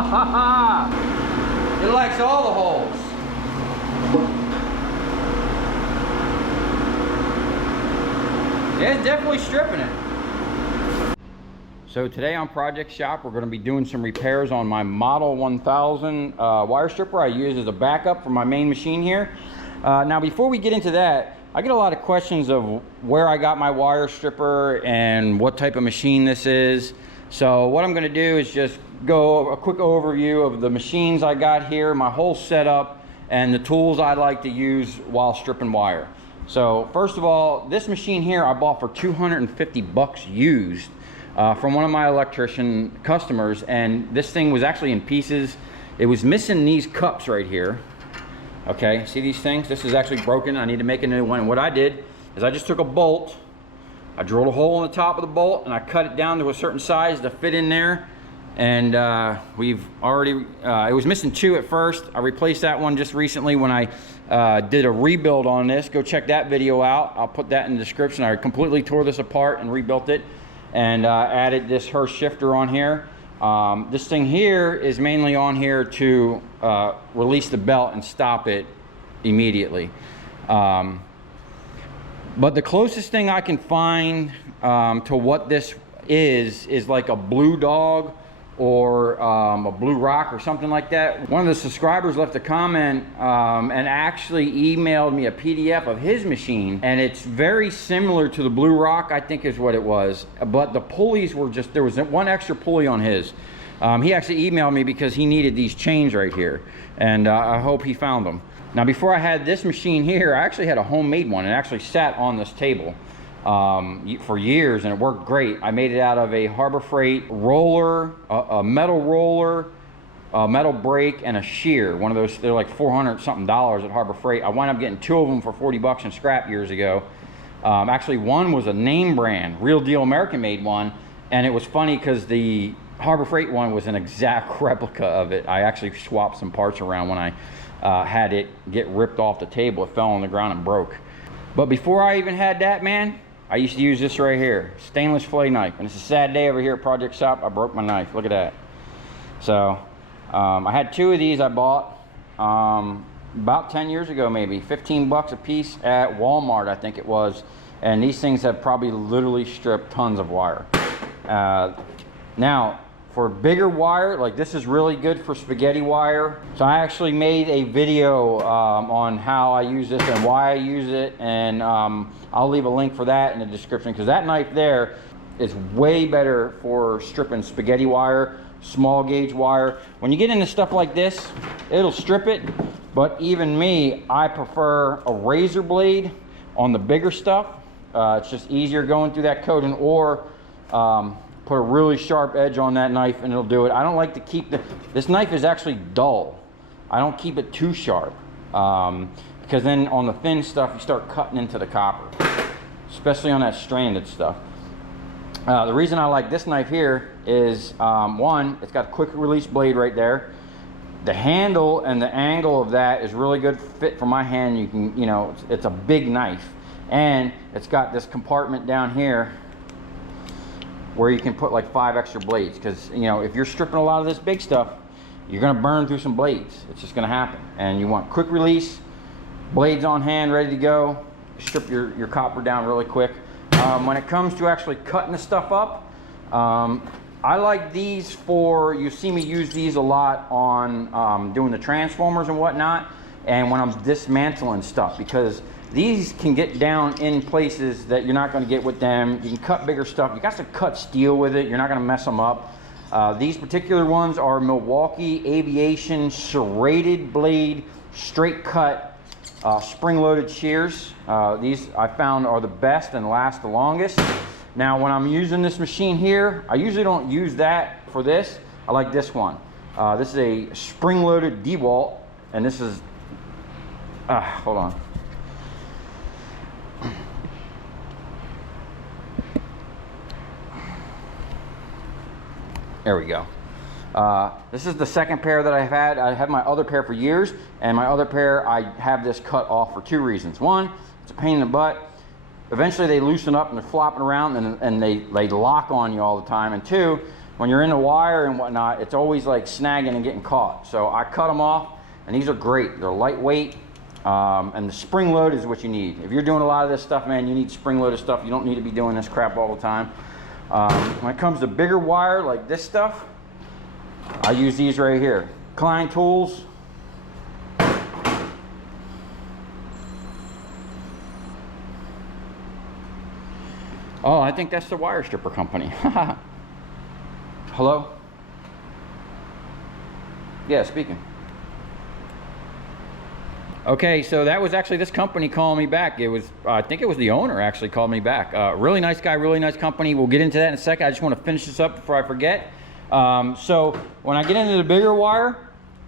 It likes all the holes. Yeah, it's definitely stripping it. So today on Project Shop, we're going to be doing some repairs on my Model 1000 wire stripper I use as a backup for my main machine here. Now before we get into that, I get a lot of questions of where I got my wire stripper and what type of machine this is. So what I'm going to do is just go a quick overview of the machines I got here, my whole setup, and the tools I like to use while stripping wire. So first of all, this machine here I bought for 250 bucks used from one of my electrician customers, and this thing was actually in pieces. It was missing these cups right here. Okay, see these things? This is actually broken. I need to make a new one. And what I did is I just took a bolt, I drilled a hole in the top of the bolt, and I cut it down to a certain size to fit in there. And we've already, it was missing two at first. I replaced that one just recently when I did a rebuild on this. Go check that video out. I'll put that in the description. I completely tore this apart and rebuilt it, and added this Hurst shifter on here. This thing here is mainly on here to release the belt and stop it immediately. But the closest thing I can find to what this is like a Blue Dog or a Blue Rock or something like that. One of the subscribers left a comment and actually emailed me a PDF of his machine, and it's very similar to the Blue Rock, I think is what it was, but the pulleys were just, there was one extra pulley on his. He actually emailed me because he needed these chains right here, and I hope he found them. Now before I had this machine here, I actually had a homemade one. It actually sat on this table for years, and it worked great. I made it out of a Harbor Freight roller, a metal roller, a metal brake, and a shear. One of those, they're like $400 something at Harbor Freight. I wound up getting two of them for 40 bucks in scrap years ago. Actually one was a name brand, real deal American made one, and it was funny because the Harbor Freight one was an exact replica of it. I actually swapped some parts around when I had it get ripped off the table. It fell on the ground and broke. But before I even had that, man, I used to use this right here, stainless fillet knife. And it's a sad day over here at Project Shop. I broke my knife. Look at that. So I had two of these I bought about 10 years ago, maybe 15 bucks a piece at Walmart, I think it was. And these things have probably literally stripped tons of wire. Now, for bigger wire, like this is really good for spaghetti wire. So I actually made a video on how I use this and why I use it, and I'll leave a link for that in the description, because that knife there is way better for stripping spaghetti wire, small gauge wire. When you get into stuff like this, it'll strip it, but even me, I prefer a razor blade on the bigger stuff. It's just easier going through that coating, or put a really sharp edge on that knife and it'll do it. I don't like to keep this knife is actually dull. I don't keep it too sharp because then on the thin stuff you start cutting into the copper, especially on that stranded stuff. The reason I like this knife here is one, it's got a quick release blade right there. The handle and the angle of that is really good fit for my hand. You can, you know, it's a big knife, and it's got this compartment down here where you can put like 5 extra blades, because you know if you're stripping a lot of this big stuff, you're going to burn through some blades. It's just going to happen, and you want quick release, blades on hand, ready to go. Strip your copper down really quick. When it comes to actually cutting the stuff up, I like these for, you see me use these a lot on doing the transformers and whatnot, and when I'm dismantling stuff, because these can get down in places that you're not going to get with them. You can cut bigger stuff. You got to cut steel with it. You're not going to mess them up. These particular ones are Milwaukee Aviation serrated blade, straight cut, spring-loaded shears. These I found are the best and last the longest. Now, when I'm using this machine here, I usually don't use that for this. I like this one. This is a spring-loaded DeWalt, and this is, hold on. There we go. This is the second pair that I've had. I had my other pair for years, and my other pair I have this cut off for 2 reasons. One, it's a pain in the butt. Eventually they loosen up and they're flopping around, and they lock on you all the time. And 2, when you're in the wire and whatnot, it's always like snagging and getting caught. So I cut them off, and these are great. They're lightweight, and the spring load is what you need. If you're doing a lot of this stuff, man, you need spring loaded stuff. You don't need to be doing this crap all the time. When it comes to bigger wire like this stuff, I use these right here. Klein Tools. Oh, I think that's the wire stripper company. Hello? Yeah, speaking. Okay, so that was actually this company calling me back. It was, I think it was the owner actually called me back. Really nice guy, really nice company. We'll get into that in a second. I just want to finish this up before I forget. So when I get into the bigger wire,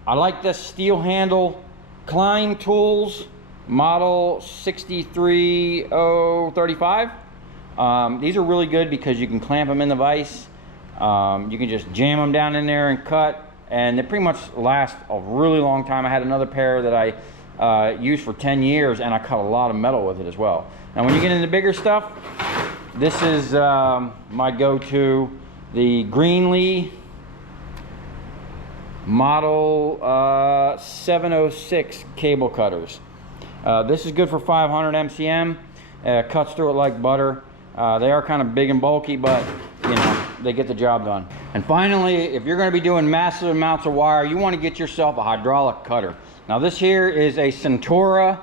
I like this steel handle Klein Tools model 63035. These are really good because you can clamp them in the vise. You can just jam them down in there and cut, and they pretty much last a really long time. I had another pair that I used for 10 years, and I cut a lot of metal with it as well. Now when you get into bigger stuff, this is my go-to, the Greenlee model 706 cable cutters. This is good for 500 MCM. Cuts through it like butter. They are kind of big and bulky, but you know, they get the job done. And finally, if you're going to be doing massive amounts of wire, you want to get yourself a hydraulic cutter. Now this here is a Centura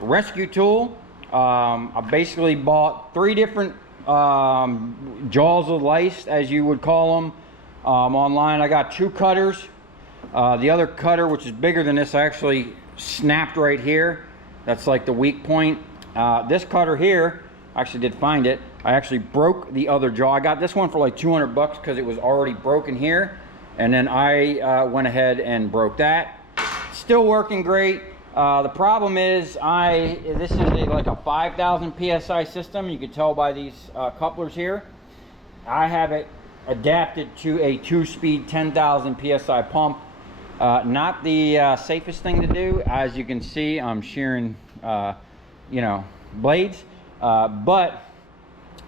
rescue tool. I basically bought 3 different jaws of lice, as you would call them, online. I got 2 cutters. The other cutter, which is bigger than this, I actually snapped right here. That's like the weak point. This cutter here, I actually did find it. I actually broke the other jaw. I got this one for like 200 bucks because it was already broken here. And then I went ahead and broke that. Still working great. The problem is this is like a 5,000 PSI system. You can tell by these couplers here. I have it adapted to a 2-speed 10,000 PSI pump. Not the safest thing to do. As you can see, I'm shearing you know, blades, but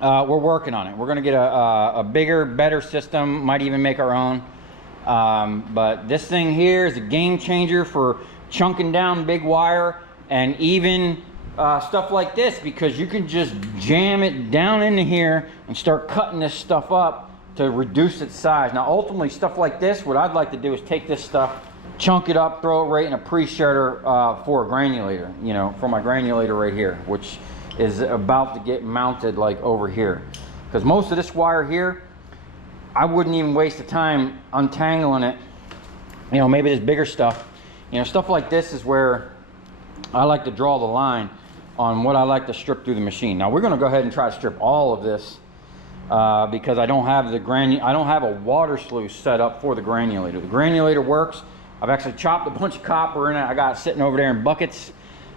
we're working on it. We're gonna get a bigger, better system, might even make our own. But this thing here is a game changer for chunking down big wire, and even stuff like this, because you can just jam it down into here and start cutting this stuff up to reduce its size. Now ultimately, stuff like this, what I'd like to do is take this stuff, chunk it up, throw it right in a pre-shredder for a granulator, you know, for my granulator right here, which is about to get mounted like over here. Because most of this wire here, I wouldn't even waste the time untangling it. You know, maybe this bigger stuff, you know, stuff like this is where I like to draw the line on what I like to strip through the machine. Now we're going to go ahead and try to strip all of this because I don't have a water sluice set up for the granulator. The granulator works. I've actually chopped a bunch of copper in it. I got it sitting over there in buckets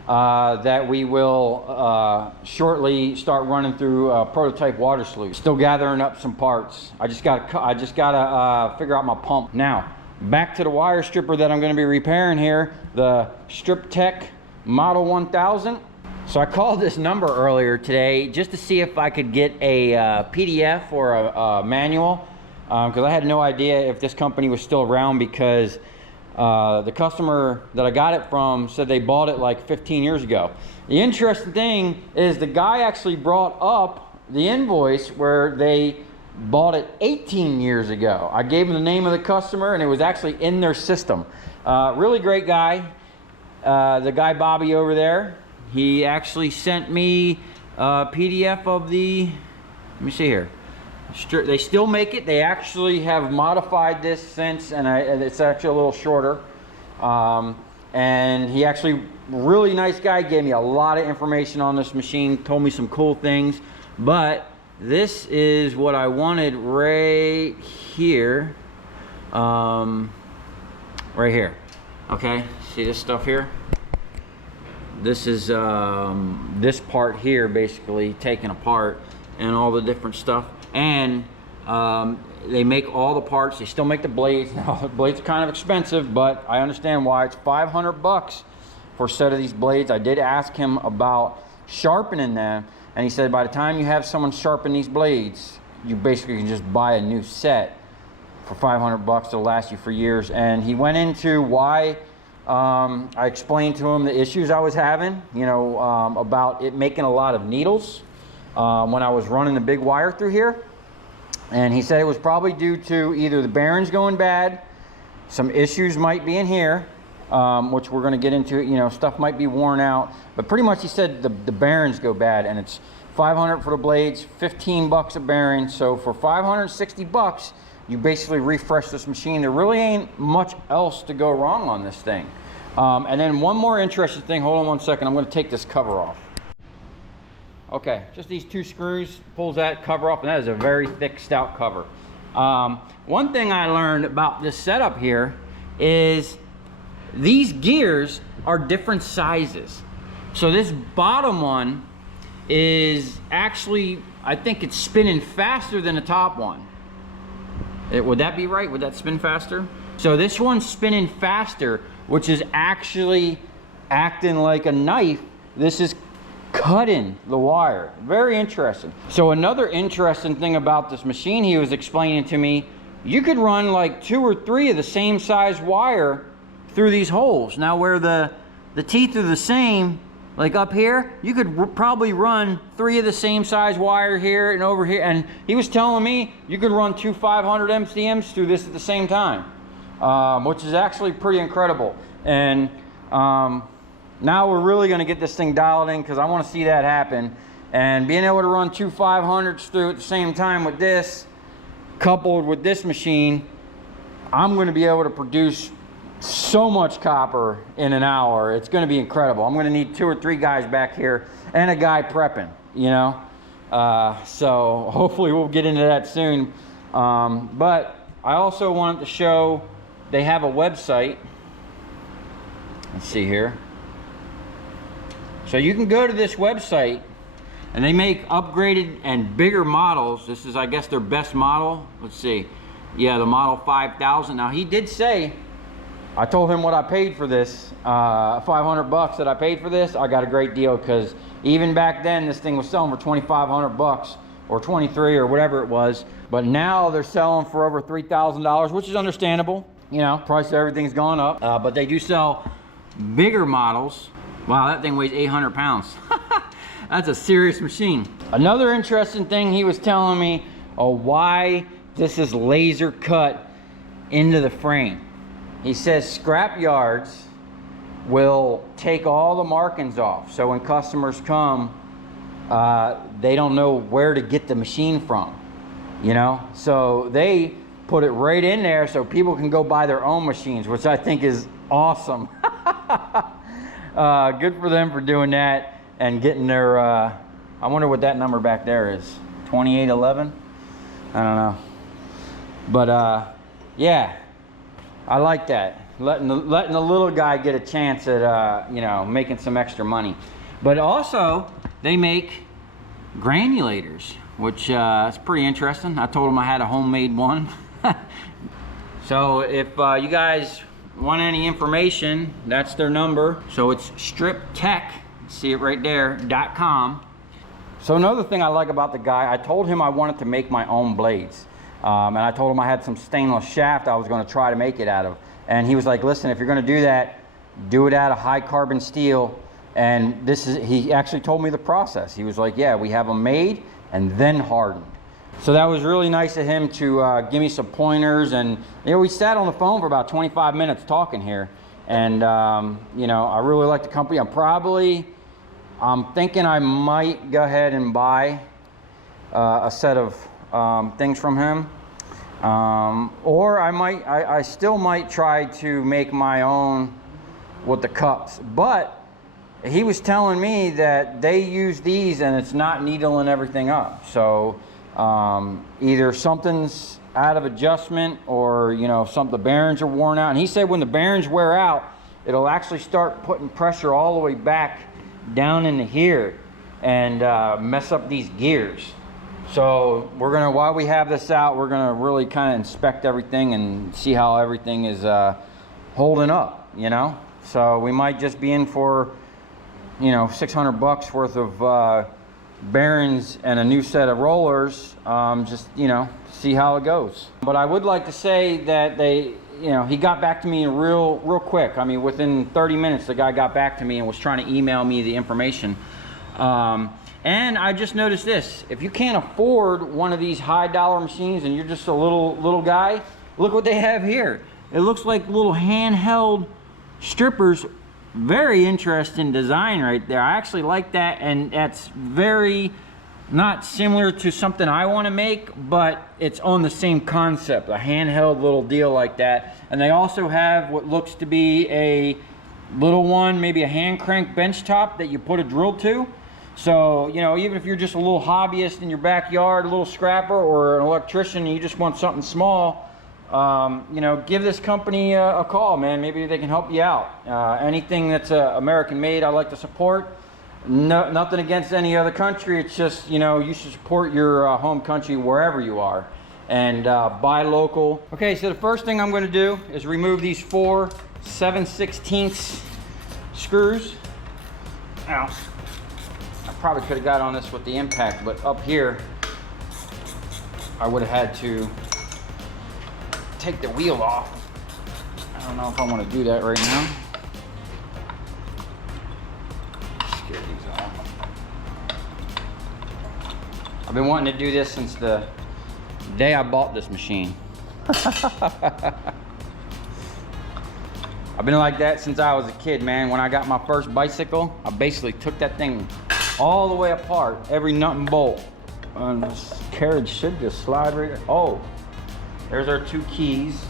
that we will shortly start running through a prototype water sluice. Still gathering up some parts. I just gotta figure out my pump. Now, back to the wire stripper that I'm gonna be repairing here, the Strip Tech Model 1000. So I called this number earlier today just to see if I could get a PDF or a manual, because I had no idea if this company was still around, because the customer that I got it from said they bought it like 15 years ago. The interesting thing is the guy actually brought up the invoice where they bought it 18 years ago. I gave him the name of the customer and it was actually in their system. Really great guy. The guy Bobby over there, he actually sent me a PDF of the, let me see here. They still make it. They actually have modified this since, and it's actually a little shorter. And he actually, really nice guy, gave me a lot of information on this machine, told me some cool things. But this is what I wanted right here. Right here. Okay, see this stuff here? This is this part here basically taken apart and all the different stuff. And they make all the parts. They still make the blades. Now, the blades are kind of expensive, but I understand why. It's 500 bucks for a set of these blades. I did ask him about sharpening them, and he said by the time you have someone sharpen these blades, you basically can just buy a new set. for 500 bucks. It'll last you for years. And he went into why. I explained to him the issues I was having, you know, about it making a lot of needles when I was running the big wire through here. And he said it was probably due to either the bearings going bad, some issues might be in here, which we're going to get into. You know, stuff might be worn out, but pretty much he said the bearings go bad, and it's 500 for the blades, 15 bucks a bearing. So for 560 bucks, you basically refresh this machine. There really ain't much else to go wrong on this thing. And then one more interesting thing, hold on one second, I'm going to take this cover off. Okay, just these 2 screws, pulls that cover off, and that is a very thick, stout cover. One thing I learned about this setup here is these gears are different sizes. So this bottom one is actually, I think it's spinning faster than the top one. Would that be right? Would that spin faster? So this one's spinning faster, which is actually acting like a knife. This is cutting the wire. Very interesting. So another interesting thing about this machine, he was explaining to me, you could run like 2 or 3 of the same size wire through these holes. Now where the teeth are the same, like up here, you could probably run 3 of the same size wire here and over here. And he was telling me you could run 2 500 MCMs through this at the same time, which is actually pretty incredible. And now we're really going to get this thing dialed in, because I want to see that happen. And being able to run 2 500s through at the same time with this, coupled with this machine, I'm going to be able to produce so much copper in an hour. It's going to be incredible. I'm going to need 2 or 3 guys back here and a guy prepping, you know. So hopefully we'll get into that soon. But I also wanted to show, they have a website. Let's see here. So you can go to this website, and they make upgraded and bigger models. This is, I guess, their best model. Let's see. Yeah, the model 5000. Now, he did say, I told him what I paid for this, 500 bucks that I paid for this. I got a great deal, because even back then, this thing was selling for 2,500 bucks or 23 or whatever it was. But now they're selling for over $3,000, which is understandable. You know, price of everything's gone up. But they do sell bigger models. Wow, that thing weighs 800 pounds. That's a serious machine. Another interesting thing he was telling me, why this is laser cut into the frame. He says scrap yards will take all the markings off. So when customers come, they don't know where to get the machine from, you know? So they put it right in there so people can go buy their own machines, which I think is awesome. Good for them for doing that and getting their, I wonder what that number back there is, 2811? I don't know. But yeah, I like that. Letting the little guy get a chance at, you know, making some extra money. But also, they make granulators, which is pretty interesting. I told them I had a homemade one. So if you guys want any information, that's their number. So it's striptech, see it right there, .com. So another thing I like about the guy, I told him I wanted to make my own blades. And I told him I had some stainless shaft I was going to try to make it out of. And he was like, listen, if you're going to do that, do it out of high carbon steel. And this is, he actually told me the process. He was like, yeah, we have them made and then hardened. So that was really nice of him to give me some pointers. And you know, we sat on the phone for about 25 minutes talking here. And you know, I really like the company. I'm thinking I might go ahead and buy a set of things from him. Or I still might try to make my own with the cups. But he was telling me that they use these and it's not needling everything up. So either something's out of adjustment, or you know, the bearings are worn out. And he said when the bearings wear out, it'll actually start putting pressure all the way back down into here and mess up these gears. So we're gonna, while we have this out, we're gonna really kind of inspect everything and see how everything is holding up, you know. So we might just be in for, you know, 600 bucks worth of bearings and a new set of rollers, just, you know, see how it goes. But I would like to say that he got back to me real quick. I mean, within 30 minutes, the guy got back to me and was trying to email me the information. And I just noticed this: if you can't afford one of these high dollar machines and you're just a little guy, look what they have here. It looks like little handheld strippers. Very interesting design right there. I actually like that, and that's very not similar to something I want to make, but it's on the same concept, a handheld little deal like that. And they also have what looks to be a little one, maybe a hand crank bench top that you put a drill to. So, you know, even if you're just a little hobbyist in your backyard, a little scrapper, or an electrician, and you just want something small, you know, give this company a call, man. Maybe they can help you out. Anything that's American made, I like to support. No, nothing against any other country. It's just, you know, you should support your home country wherever you are, and buy local. Okay, so the first thing I'm going to do is remove these 4 7/16 screws. Now, I probably could have got on this with the impact, but up here, I would have had to take the wheel off. I don't know if I want to do that right now. Scare these off. I've been wanting to do this since the day I bought this machine. I've been like that since I was a kid, man. When I got my first bicycle, I basically took that thing all the way apart, every nut and bolt. And this carriage should just slide right there. Oh. There's our 2 keys.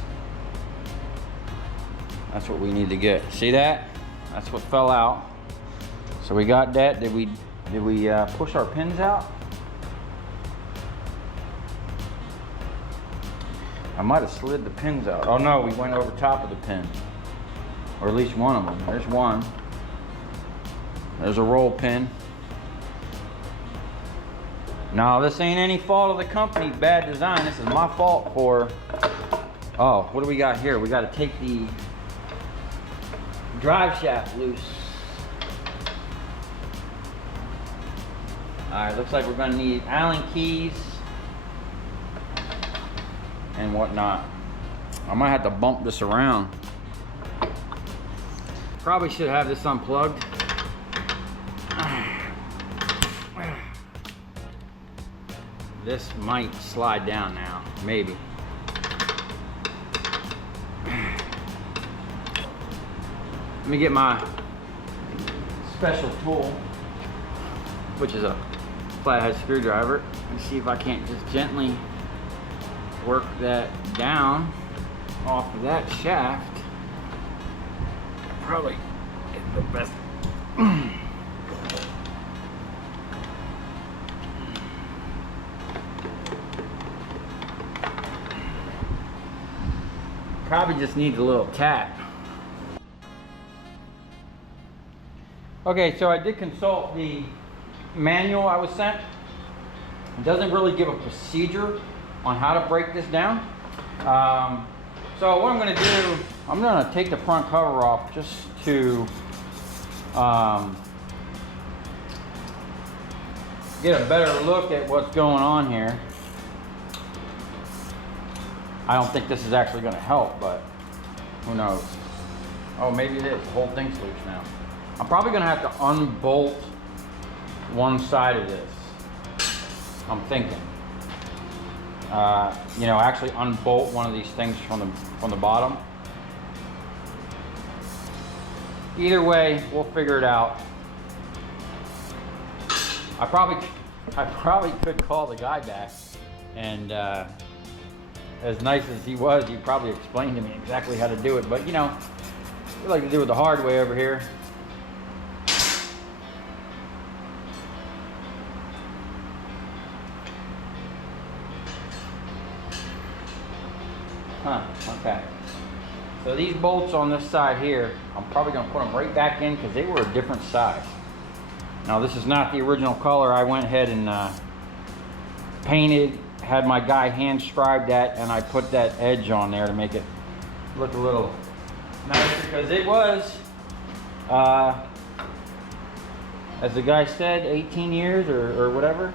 That's what we need to get. See that? That's what fell out. So we got that. Did we push our pins out? I might have slid the pins out. Oh no, we went over top of the pin. Or at least one of them. There's one. There's a roll pin. No, this ain't any fault of the company. Bad design. This is my fault for... Oh, what do we got here? We got to take the drive shaft loose. Alright, looks like we're going to need Allen keys and whatnot. I might have to bump this around. Probably should have this unplugged. This might slide down now, maybe. Let me get my special tool, which is a flathead screwdriver, and see if I can't just gently work that down off of that shaft. Probably get the best. Probably just needs a little tap. Okay, so I did consult the manual I was sent. It doesn't really give a procedure on how to break this down. So what I'm going to do, I'm going to take the front cover off just to get a better look at what's going on here. I don't think this is actually going to help, but who knows. Oh, maybe it is. The whole thing's loose now. I'm probably going to have to unbolt one side of this. I'm thinking. You know, actually unbolt one of these things from the bottom. Either way, we'll figure it out. I probably could call the guy back, and as nice as he was, he probably explained to me exactly how to do it. But you know, we like to do it the hard way over here. Huh, okay. So these bolts on this side here, I'm probably going to put them right back in because they were a different size. Now this is not the original color. I went ahead and painted, had my guy hand scribe that, and I put that edge on there to make it look a little nicer because it was as the guy said, 18 years or whatever.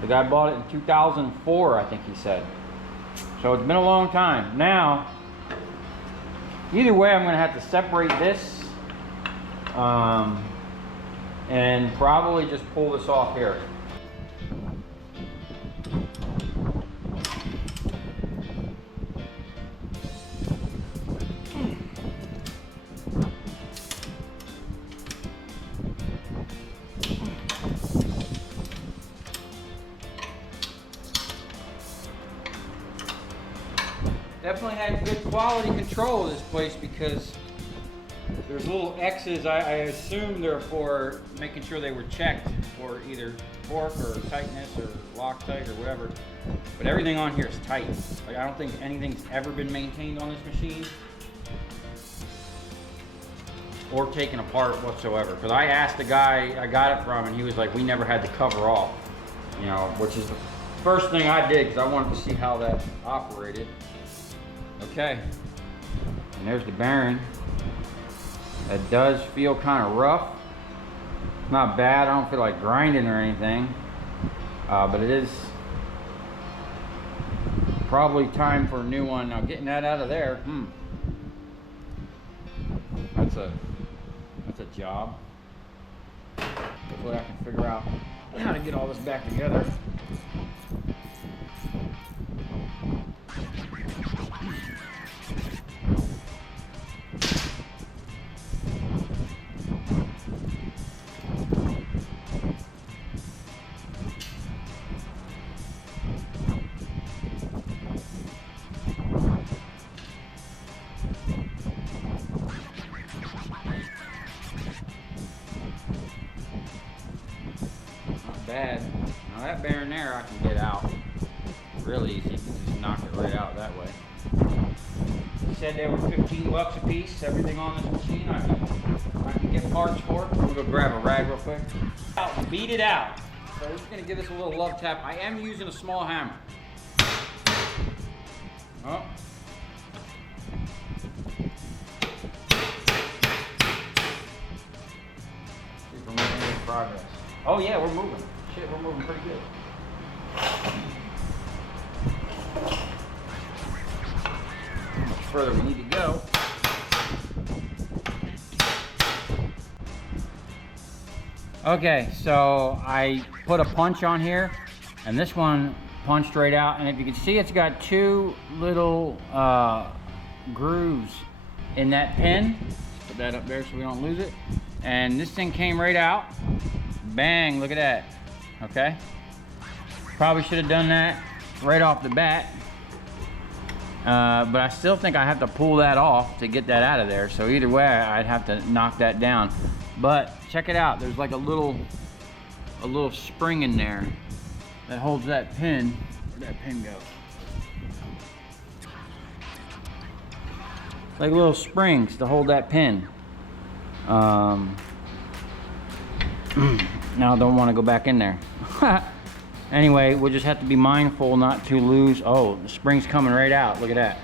The guy bought it in 2004, I think he said. So it's been a long time. Now, either way, I'm going to have to separate this and probably just pull this off here. Definitely had good quality control of this place because there's little X's. I assume they're for making sure they were checked for either torque or tightness or Loctite or whatever. But everything on here is tight. Like, I don't think anything's ever been maintained on this machine or taken apart whatsoever. Because I asked the guy I got it from and he was like, we never had the cover off. You know, which is the first thing I did because I wanted to see how that operated. Okay, and there's the bearing. It does feel kind of rough. Not bad, I don't feel like grinding or anything. But it is probably time for a new one. Now getting that out of there, that's a job. Hopefully I can figure out how to get all this back together. Bad. Now that bearing there I can get out really easy. You can just knock it right out that way. He said they were 15 bucks a piece. Everything on this machine I can get parts for. I'm gonna go grab a rag real quick. Beat it out. So we're just gonna give this a little love tap. I am using a small hammer. Oh. See if we're making any progress. Oh yeah, we're moving. Shit, we're moving pretty good. How much further we need to go. Okay, so I put a punch on here, and this one punched right out. And if you can see, it's got two little grooves in that pin. Put that up there so we don't lose it. And this thing came right out. Bang, look at that. Okay, probably should have done that right off the bat, but I still think I have to pull that off to get that out of there. So either way, I'd have to knock that down. But check it out, there's like a little spring in there that holds that pin. Where'd that pin go? Like little springs to hold that pin. Now I don't want to go back in there. Anyway, we'll just have to be mindful not to lose. Oh, the spring's coming right out. Look at that.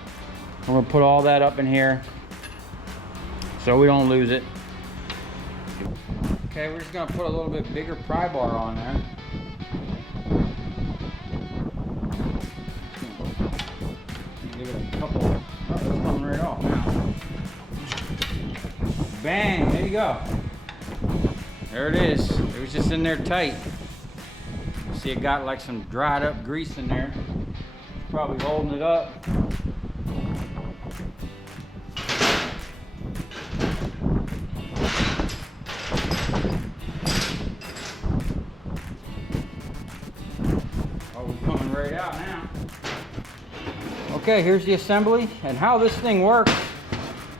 We're gonna put all that up in here so we don't lose it. Okay, we're just gonna put a little bit bigger pry bar on there. Give it a couple. Oh, it's coming right off now. Bang, there you go. There it is. It was just in there tight. See, it got like some dried up grease in there. Probably holding it up. Oh, we're coming right out now. Okay, here's the assembly. And how this thing works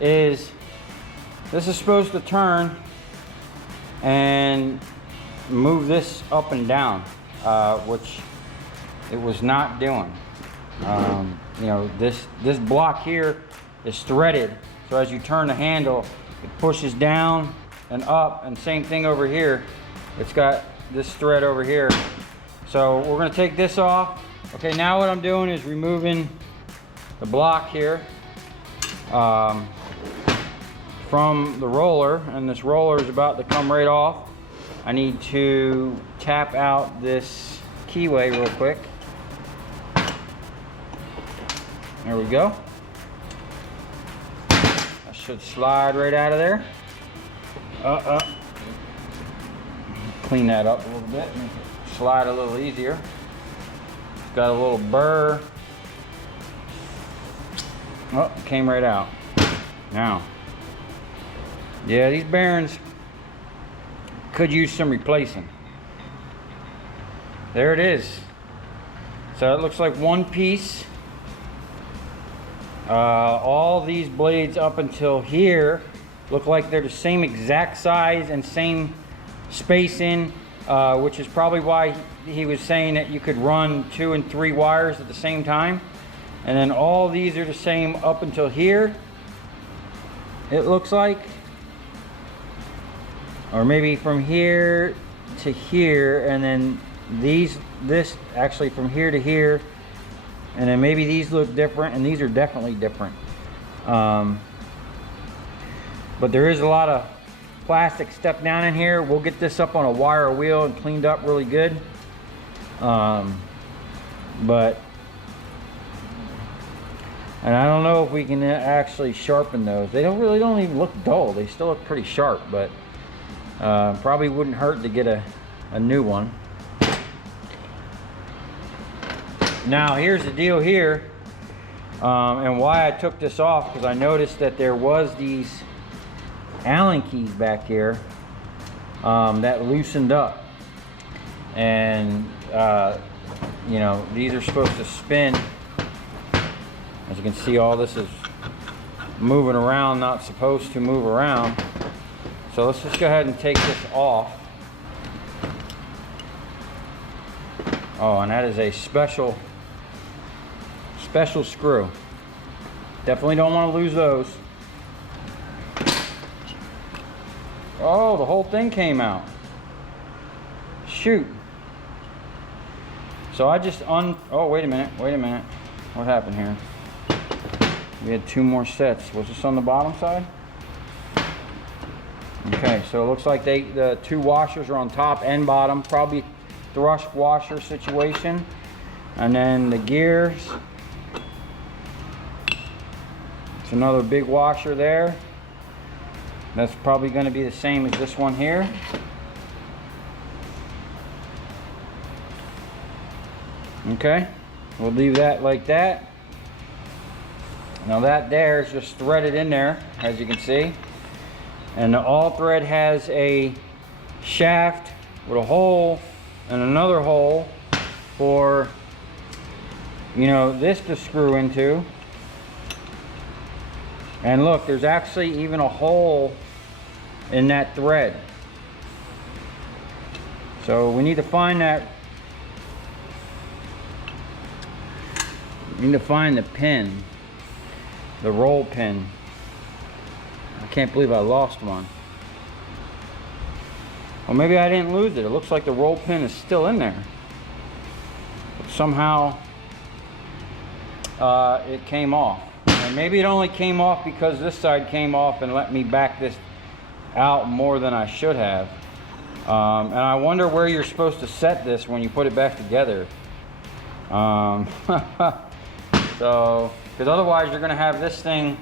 is this is supposed to turn and move this up and down, which it was not doing. You know, this block here is threaded, so as you turn the handle, it pushes down and up, and same thing over here. It's got this thread over here. So we're gonna take this off. Okay, now what I'm doing is removing the block here from the roller, and this roller is about to come right off. I need to tap out this keyway real quick. There we go. That should slide right out of there. Clean that up a little bit, make it slide a little easier. It's got a little burr. Oh, it came right out. Now, yeah, these bearings could use some replacing. There it is. So it looks like one piece. All these blades up until here look like they're the same exact size and same spacing, which is probably why he was saying that you could run 2 and 3 wires at the same time. And then all these are the same up until here, it looks like. Or maybe from here to here, and then this actually from here to here, and then maybe these look different, and these are definitely different. But there is a lot of plastic stuff down in here. We'll get this up on a wire wheel and cleaned up really good. And I don't know if we can actually sharpen those. They don't even look dull. They still look pretty sharp, but probably wouldn't hurt to get a new one. Now here's the deal here, and why I took this off, because I noticed that there was these Allen keys back here that loosened up, and you know, these are supposed to spin. As you can see, all this is moving around, not supposed to move around. So let's just go ahead and take this off. Oh, and that is a special screw. Definitely don't want to lose those. Oh, the whole thing came out. Shoot. So I just oh, wait a minute. What happened here? We had 2 more sets. Was this on the bottom side? Okay, so it looks like the 2 washers are on top and bottom, probably thrush washer situation. And then the gears, it's another big washer there. That's probably going to be the same as this one here. Okay, we'll leave that like that. Now that there is just threaded in there, as you can see. And the all thread has a shaft with a hole and another hole for, you know, this to screw into. And look, there's actually even a hole in that thread. So we need to find that. We need to find the pin, the roll pin. I can't believe I lost one. Well, maybe I didn't lose it. It looks like the roll pin is still in there. But somehow it came off. And maybe it only came off because this side came off and let me back this out more than I should have. And I wonder where you're supposed to set this when you put it back together. So, because otherwise you're going to have this thing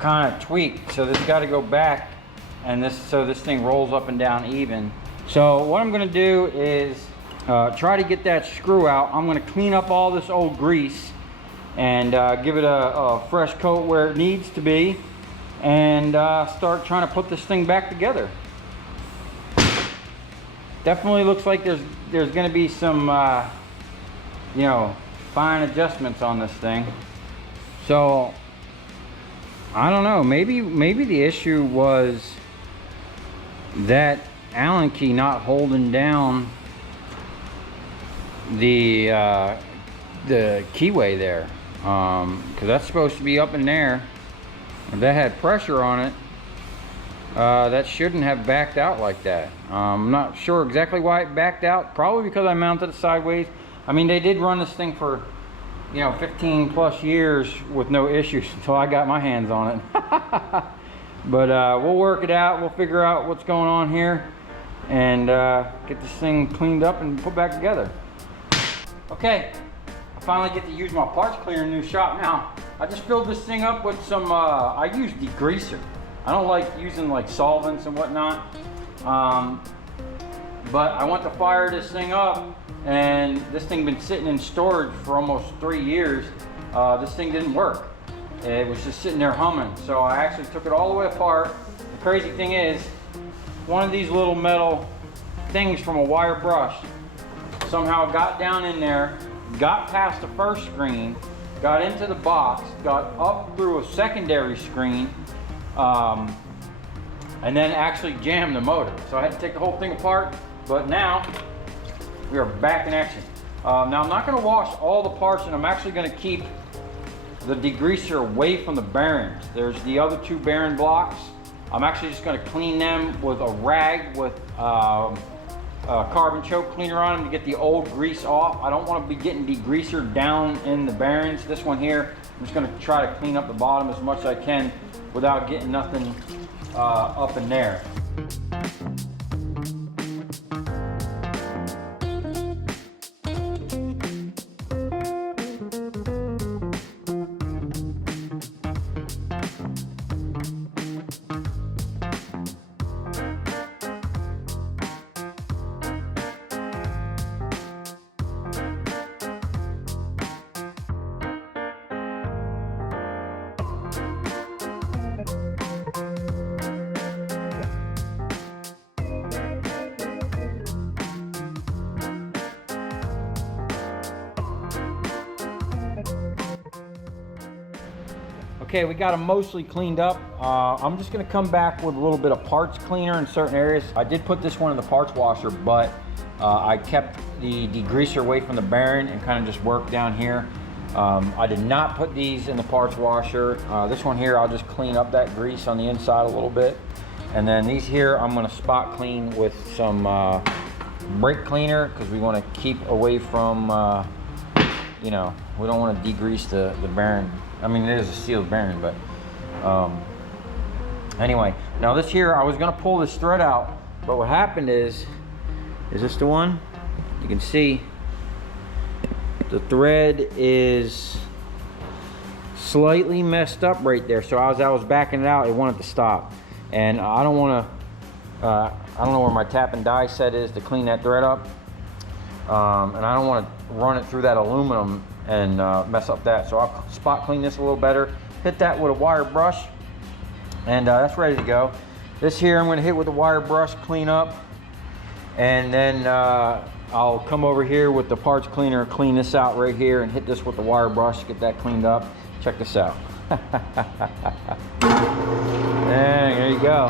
kind of tweaked. So this got to go back, and so this thing rolls up and down even. So what I'm going to do is try to get that screw out. I'm going to clean up all this old grease and give it a fresh coat where it needs to be, and start trying to put this thing back together. Definitely looks like there's going to be some you know, fine adjustments on this thing. So I don't know, maybe the issue was that Allen key not holding down the keyway there, because that's supposed to be up in there. If that had pressure on it, that shouldn't have backed out like that. I'm not sure exactly why it backed out. Probably because I mounted it sideways. I mean, they did run this thing for, you know, 15 plus years with no issues until I got my hands on it. But we'll work it out. We'll figure out what's going on here and get this thing cleaned up and put back together. Okay, I finally get to use my parts cleaner in the new shop now. I just filled this thing up with some, I use degreaser. I don't like using like solvents and whatnot. But I went to fire this thing up, and this thing been sitting in storage for almost 3 years. This thing didn't work. It was just sitting there humming. So I actually took it all the way apart. The crazy thing is, one of these little metal things from a wire brush somehow got down in there, got past the first screen, got into the box, got up through a secondary screen, and then actually jammed the motor. So I had to take the whole thing apart, but now we are back in action. Now I'm not gonna wash all the parts, and I'm actually gonna keep the degreaser away from the bearings. There's the other 2 bearing blocks. I'm actually just gonna clean them with a rag with carbon choke cleaner on them to get the old grease off. I don't want to be getting degreaser down in the bearings. This one here, I'm just going to try to clean up the bottom as much as I can without getting nothing up in there. Okay, we got them mostly cleaned up. I'm just gonna come back with a little bit of parts cleaner in certain areas. I did put this one in the parts washer, but I kept the degreaser away from the bearing and kind of just worked down here. I did not put these in the parts washer. This one here, I'll just clean up that grease on the inside a little bit. And then these here, I'm gonna spot clean with some brake cleaner, because we wanna keep away from, you know, we don't wanna degrease the bearing. I mean, it is a sealed bearing, but anyway. Now this here, I was gonna pull this thread out, but what happened is this the one? You can see the thread is slightly messed up right there. So as I was backing it out, it wanted to stop. And I don't wanna, I don't know where my tap and die set is to clean that thread up. And I don't wanna run it through that aluminum and mess up that. So I'll spot clean this a little better, hit that with a wire brush, and that's ready to go. This here I'm going to hit with a wire brush, clean up, and then I'll come over here with the parts cleaner, clean this out right here, and hit this with the wire brush, get that cleaned up. Check this out. And there you go.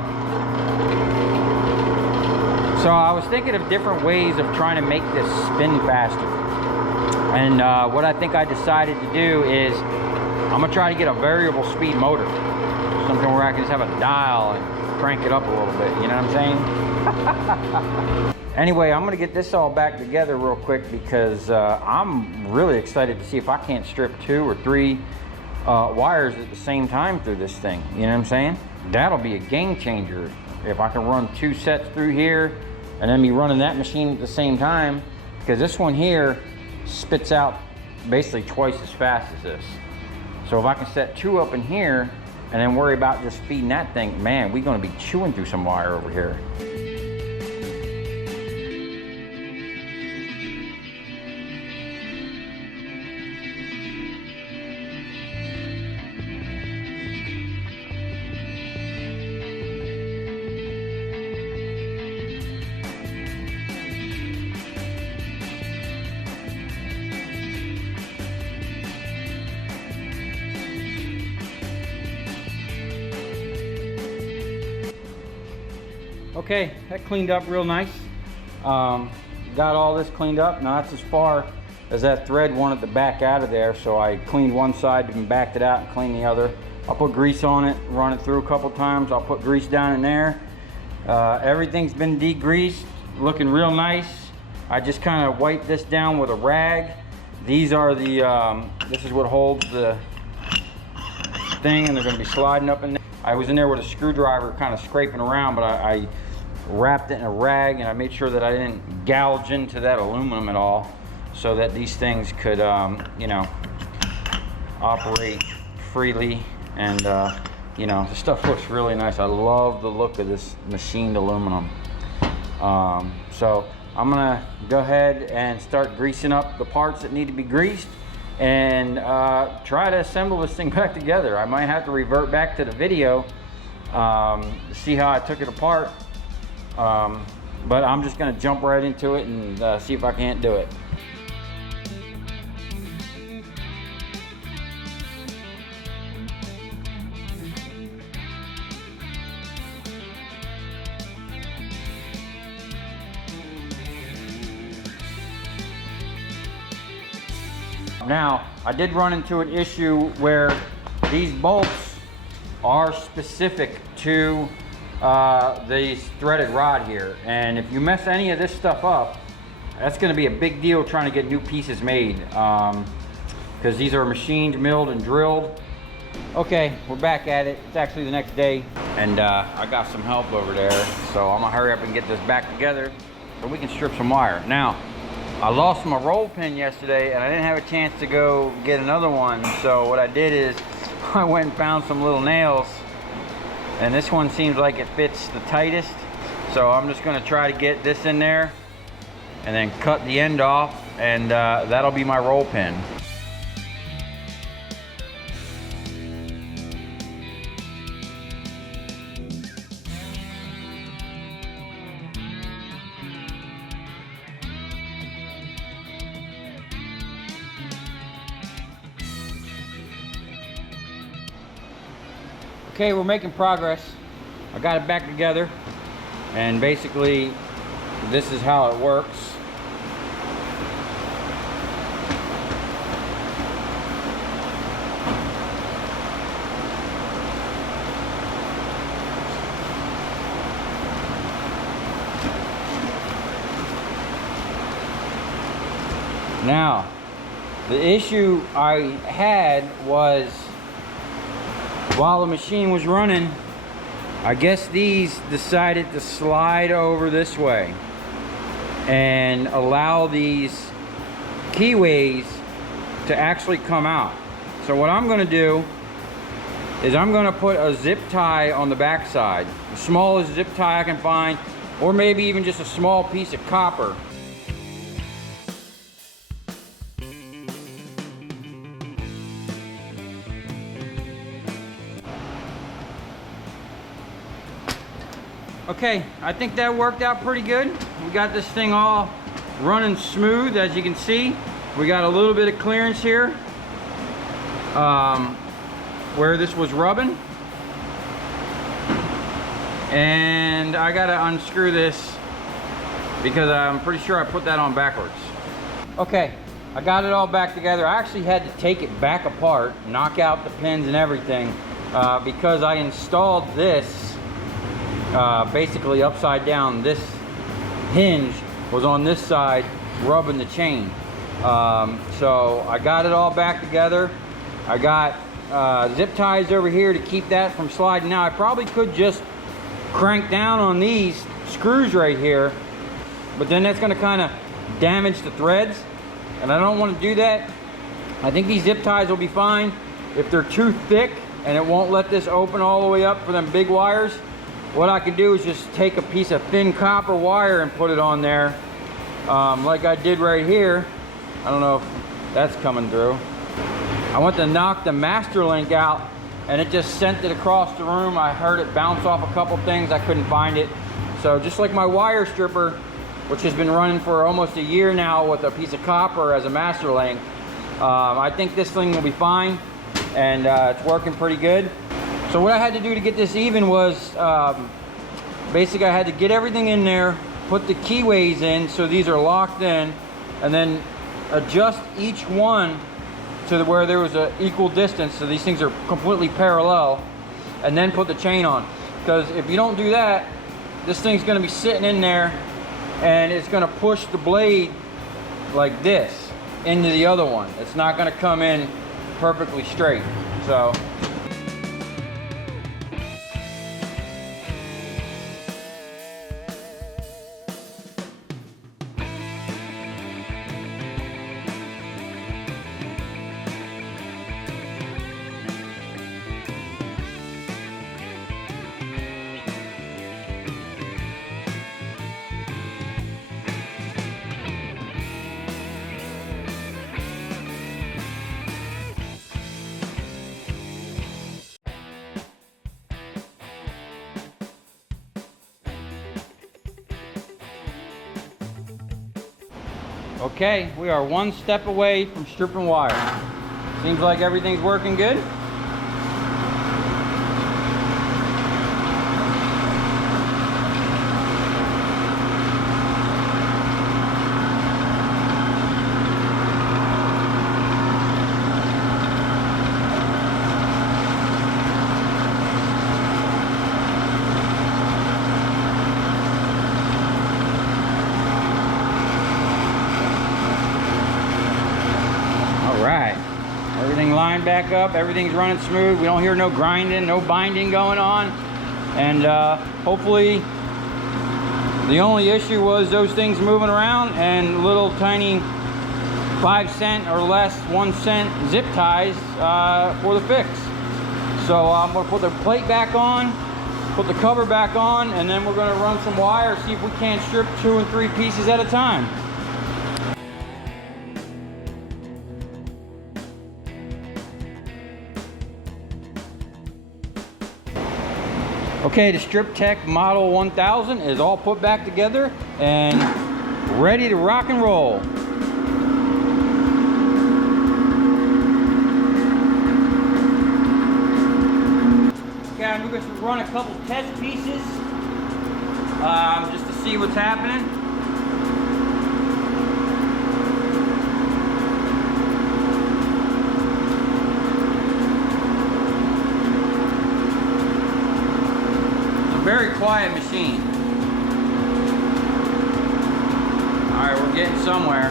So I was thinking of different ways of trying to make this spin faster. And what I think I decided to do is I'm gonna try to get a variable speed motor. Something where I can just have a dial and crank it up a little bit, you know what I'm saying? Anyway, I'm gonna get this all back together real quick, because I'm really excited to see if I can't strip 2 or 3 wires at the same time through this thing, you know what I'm saying? That'll be a game changer. If I can run 2 sets through here and then be running that machine at the same time, because this one here spits out basically twice as fast as this. So if I can set 2 up in here and then worry about just feeding that thing, man, we're gonna be chewing through some wire over here. Okay, that cleaned up real nice. Got all this cleaned up. Now that's as far as that thread wanted to back out of there, so I cleaned one side and backed it out and cleaned the other. I'll put grease on it, run it through a couple times. I'll put grease down in there. Everything's been degreased, looking real nice. I just kind of wiped this down with a rag. These are the, this is what holds the thing, and they're gonna be sliding up in there. I was in there with a screwdriver kind of scraping around, but I wrapped it in a rag and I made sure that I didn't gouge into that aluminum at all, so that these things could, you know, operate freely. And, you know, the stuff looks really nice. I love the look of this machined aluminum. So I'm gonna go ahead and start greasing up the parts that need to be greased and try to assemble this thing back together. I might have to revert back to the video to see how I took it apart, but I'm just gonna jump right into it and see if I can't do it. Now, I did run into an issue where these bolts are specific to this threaded rod here. And if you mess any of this stuff up, that's gonna be a big deal trying to get new pieces made, because these are machined, milled, and drilled. Okay, we're back at it. It's actually the next day, and I got some help over there. So I'm gonna hurry up and get this back together so we can strip some wire. Now, I lost my roll pin yesterday and I didn't have a chance to go get another one. So what I did is I went and found some little nails, and this one seems like it fits the tightest. So I'm just gonna try to get this in there and then cut the end off, and that'll be my roll pin. Okay, we're making progress. I got it back together, and basically this is how it works. Now, the issue I had was, while the machine was running, I guess these decided to slide over this way and allow these keyways to actually come out. So what I'm gonna do is I'm gonna put a zip tie on the back side, the smallest zip tie I can find, or maybe even just a small piece of copper. Okay, I think that worked out pretty good. We got this thing all running smooth, as you can see. We got a little bit of clearance here where this was rubbing. And I gotta unscrew this because I'm pretty sure I put that on backwards. Okay, I got it all back together. I actually had to take it back apart, knock out the pins and everything, because I installed this basically upside down. This hinge was on this side rubbing the chain. So I got it all back together. I got zip ties over here to keep that from sliding. Now I probably could just crank down on these screws right here, but then that's going to kind of damage the threads, and I don't want to do that. I think these zip ties will be fine. If they're too thick and it won't let this open all the way up for them big wires, what I can do is just take a piece of thin copper wire and put it on there, like I did right here. I don't know if that's coming through. I went to knock the master link out and it just sent it across the room. I heard it bounce off a couple things. I couldn't find it. So just like my wire stripper, which has been running for almost a year now with a piece of copper as a master link, I think this thing will be fine, and it's working pretty good. So what I had to do to get this even was, basically I had to get everything in there, put the keyways in so these are locked in, and then adjust each one to where there was an equal distance so these things are completely parallel, and then put the chain on. Because if you don't do that, this thing's going to be sitting in there and it's going to push the blade like this into the other one. It's not going to come in perfectly straight. So Okay, we are one step away from stripping wire. Seems like everything's working good. Right, everything lined back up, everything's running smooth. We don't hear no grinding, no binding going on. And hopefully the only issue was those things moving around and little tiny 5 cent or less 1 cent zip ties for the fix. So I'm gonna put the plate back on, put the cover back on, and then we're gonna run some wire, see if we can't strip 2 and 3 pieces at a time. Okay, the Strip Tech Model 1000 is all put back together and ready to rock and roll. Okay, I'm going to run a couple test pieces just to see what's happening. Very quiet machine. All right, we're getting somewhere.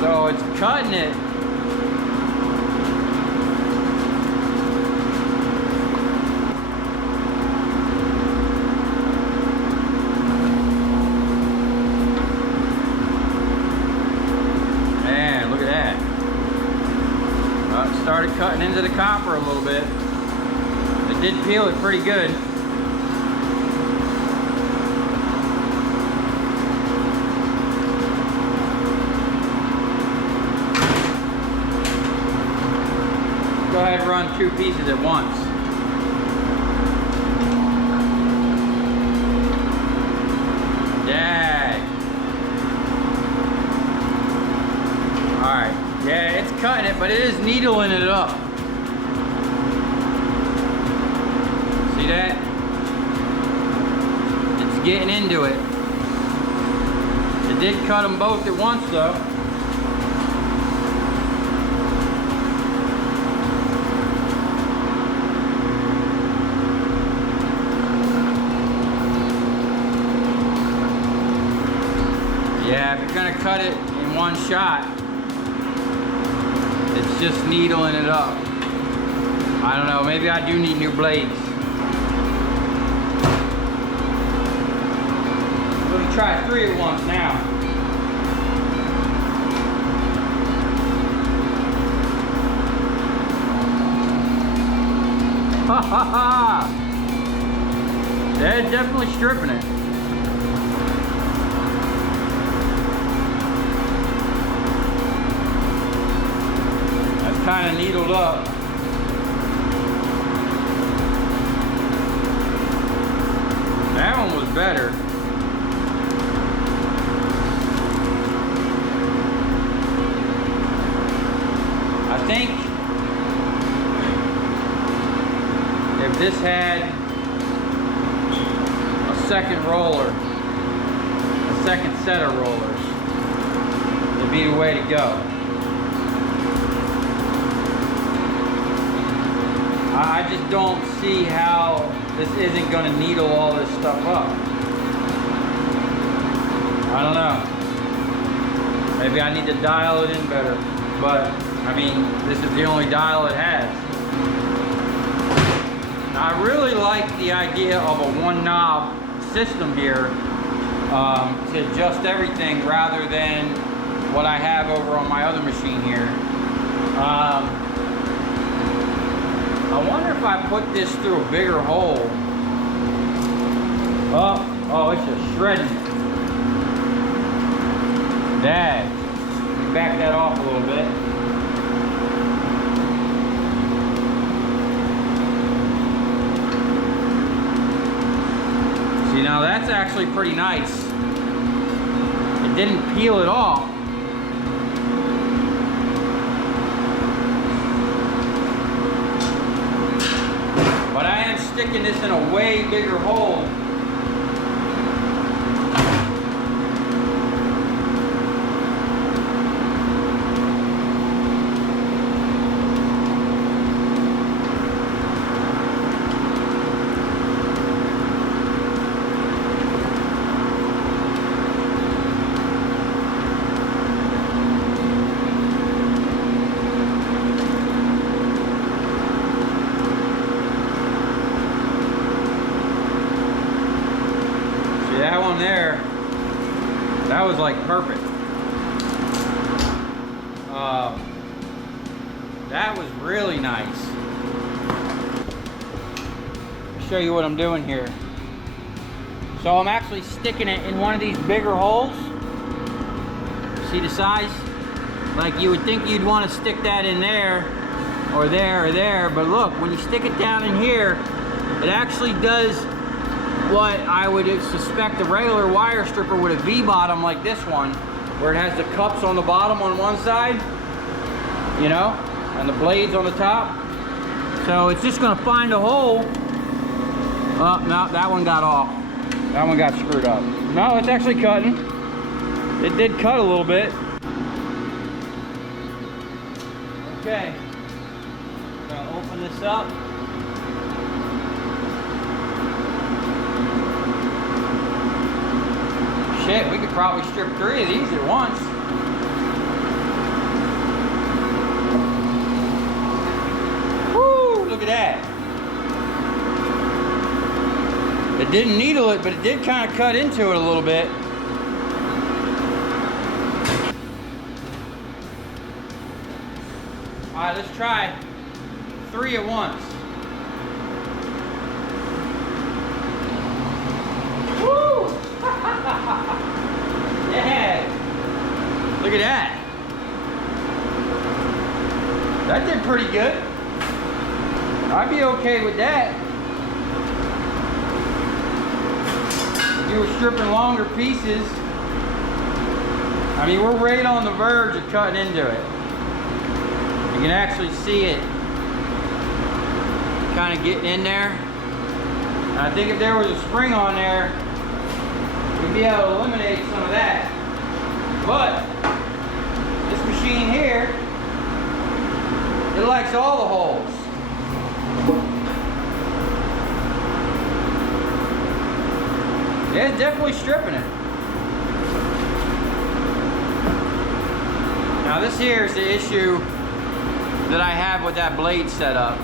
So it's cutting it. Man, look at that. It started cutting into the copper a little bit. It did peel it pretty good. Go ahead and run 2 pieces at once. Dang. Alright. Yeah, it's cutting it, but it is needling it up. See that? It's getting into it. It did cut them both at once though. Yeah, if you're gonna cut it in one shot, it's just needling it up. I don't know, maybe I do need new blades. I'm gonna try 3 at once now. Ha ha ha! They're definitely stripping it. Kind of needled up. That one was better. I think if this had a second roller, a second set of rollers, it'd be the way to go. I just don't see how this isn't going to needle all this stuff up. I don't know. Maybe I need to dial it in better. But, I mean, this is the only dial it has. Now, I really like the idea of a one knob system here to adjust everything rather than what I have over on my other machine here. I wonder if I put this through a bigger hole. Oh, it's just shredding. Dang. Back that off a little bit. See, now that's actually pretty nice. It didn't peel at all. But I am sticking this in a way bigger hole. That one there, that was like perfect. That was really nice. I'll show you what I'm doing here. So I'm actually sticking it in one of these bigger holes. See the size? Like you would think you'd want to stick that in there, or there, or there, but look, when you stick it down in here, it actually does what I would suspect a regular wire stripper with a V-bottom like this one, where it has the cups on the bottom on one side, you know, and the blades on the top. So it's just gonna find a hole. Oh, no, that one got off. That one got screwed up. No, it's actually cutting. It did cut a little bit. Okay, gonna open this up. Shit, we could probably strip 3 of these at once. Woo, look at that. It didn't needle it, but it did kind of cut into it a little bit. All right, let's try 3 at once. Woo! Yeah! Look at that. That did pretty good. I'd be okay with that. If you were stripping longer pieces, I mean, we're right on the verge of cutting into it. You can actually see it kind of getting in there. And I think if there was a spring on there, we'd be able to eliminate some of that. But this machine here, it likes all the holes. Yeah, it's definitely stripping it. Now this here is the issue that I have with that blade setup.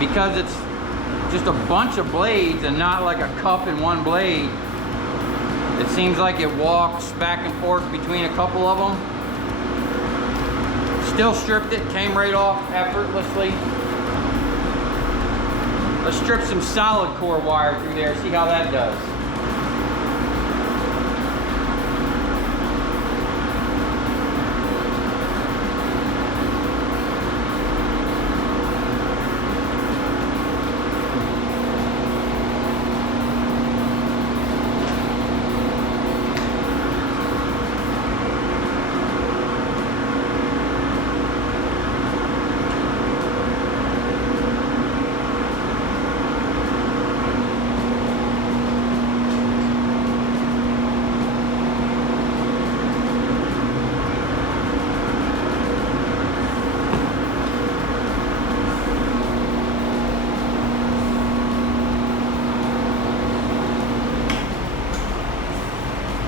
Because it's just a bunch of blades and not like a cup in one blade. It seems like it walks back and forth between a couple of them. Still stripped it, came right off effortlessly. Let's strip some solid core wire through there, see how that does.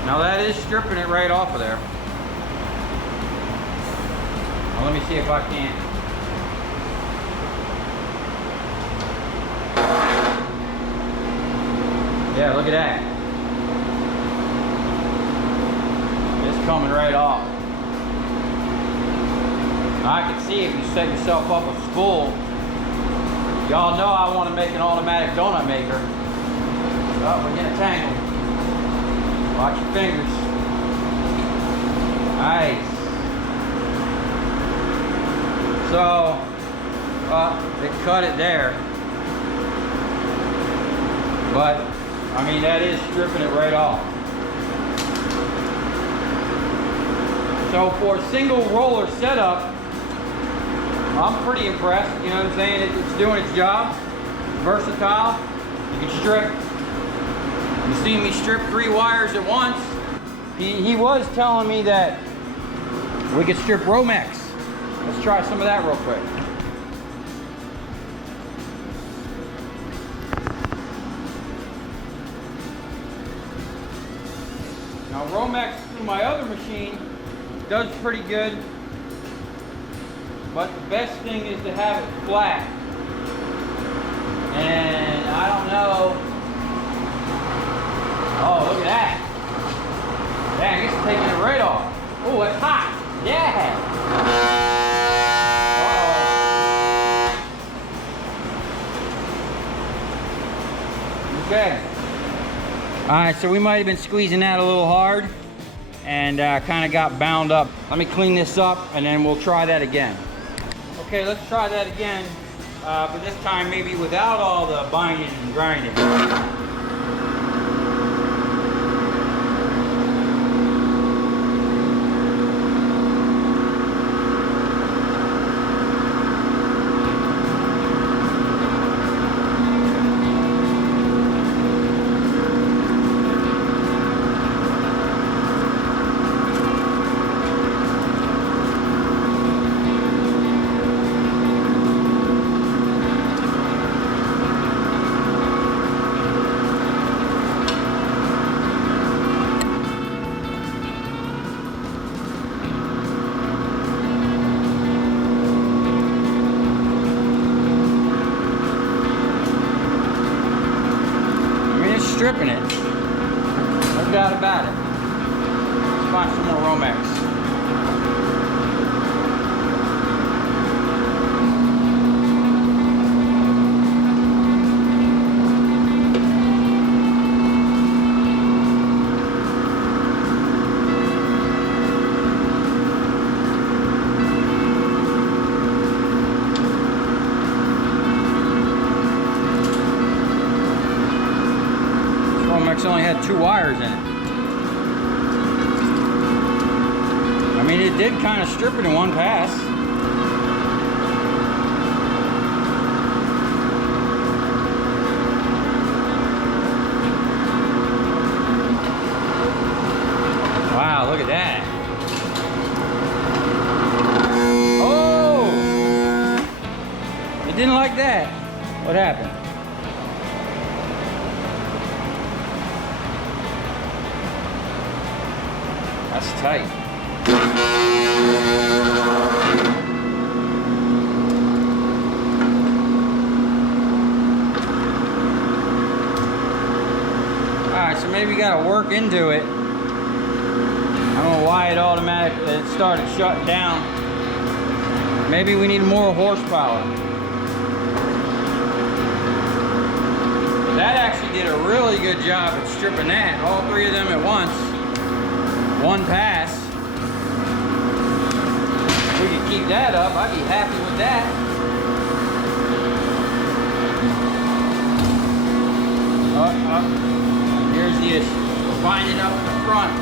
Now that is stripping it right off of there. Now let me see if I can. Yeah, look at that. It's coming right off. I can see if you set yourself up a spool. Y'all know I want to make an automatic donut maker. Oh, we're getting tangled. Watch your fingers. Nice. So, it cut it there. But, I mean, that is stripping it right off. So for a single roller setup, I'm pretty impressed. You know what I'm saying? It's doing its job. Versatile. You can strip. You see me strip 3 wires at once. He was telling me that we could strip Romex. Let's try some of that real quick. Now Romex through my other machine does pretty good, but the best thing is to have it flat. And I don't know. Oh, look at that. Dang, it's taking it right off. Oh, it's hot. Yeah. Uh-oh. Okay. All right, so we might have been squeezing that a little hard and kind of got bound up. Let me clean this up and then we'll try that again. Okay, let's try that again, but this time maybe without all the binding and grinding. Stripping it, no doubt about it. Let's find some more Romex. Only had 2 wires in it. I mean, it did kind of strip it in one pass. Wow, look at that. Oh! It didn't like that. What happened? That's tight. Alright, so maybe you gotta work into it. I don't know why it started shutting down. Maybe we need more horsepower. That actually did a really good job at stripping that. All 3 of them at once. One pass. If we could keep that up, I'd be happy with that. Here's the issue. We're binding up in the front.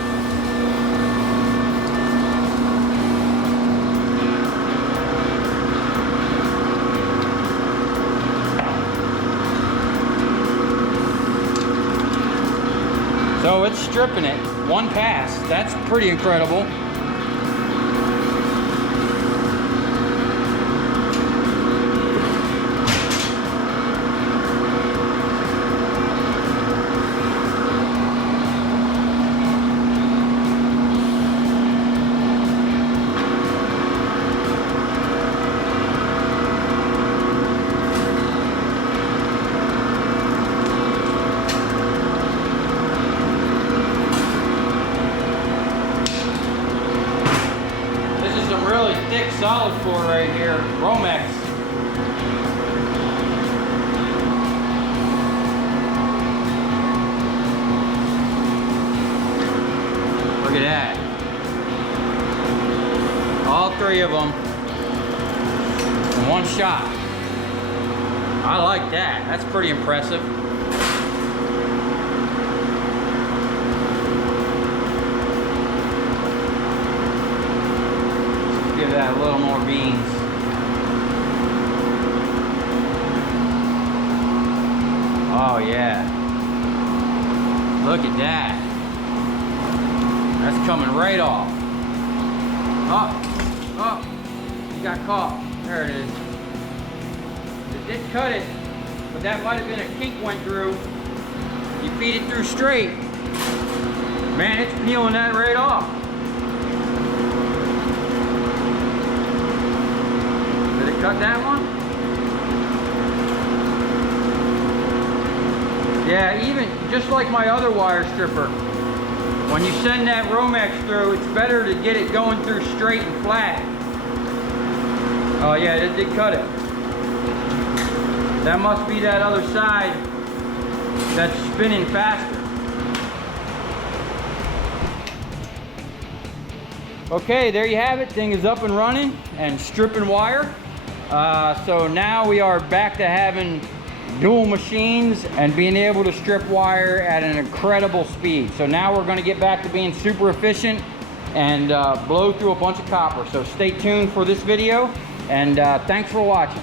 So it's stripping it. One pass. That's pretty incredible. Thick solid core right here, Romex. Look at that. All 3 of them in one shot. I like that. That's pretty impressive. at that, a little more beans. Oh yeah. Look at that. That's coming right off. Oh, you got caught. There it is. It did cut it, but that might have been a kink went through. You feed it through straight. Man, it's peeling that right off. Did it cut that one? Yeah, even just like my other wire stripper, when you send that Romex through, it's better to get it going through straight and flat. Oh yeah, it did cut it. That must be that other side that's spinning faster. Okay, there you have it. Thing is up and running and stripping wire. So now we are back to having dual machines and being able to strip wire at an incredible speed. So now we're going to get back to being super efficient and blow through a bunch of copper. So stay tuned for this video, and thanks for watching.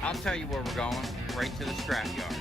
I'll tell you where we're going, right to the scrap yard.